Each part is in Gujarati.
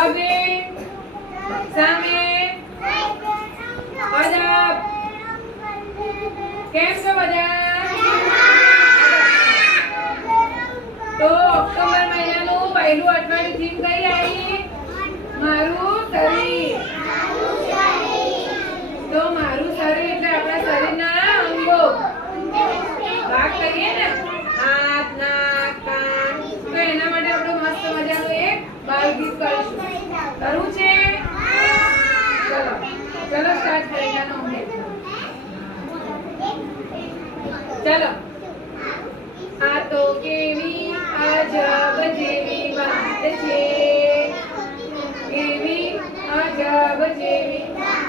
ખભે સામે. કેમ છો બધા? તો ઓક્ટોબર મહિનાનું પહેલું અઠવાડિયું થીમ કઈ આવી? મારું શરીર. તો મારું શરીર એટલે આપણા શરીરના અંગો. ભાગ કરીએ ને? હાથ, નાક, કાન. તો એના માટે આપણે મસ્ત મજાનું એક બાળ ગીત કરીશું. કરવું ચલો સ્ટાર્ટ કરી નાનો અમને ચલો આ તો કેવી અજબ જેવી વાત છે કેવી અજબ જેવી આંખ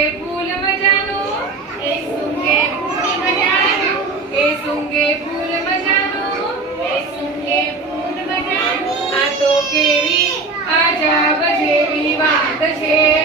સુંગે ફૂલ મજાનું એ સુંગે ફૂલ મજાનું એ સુંગે ફૂલ મજાનું એ સુંગે ફૂલ મજાનું આ તો કેવી આજા બજેવી વાત છે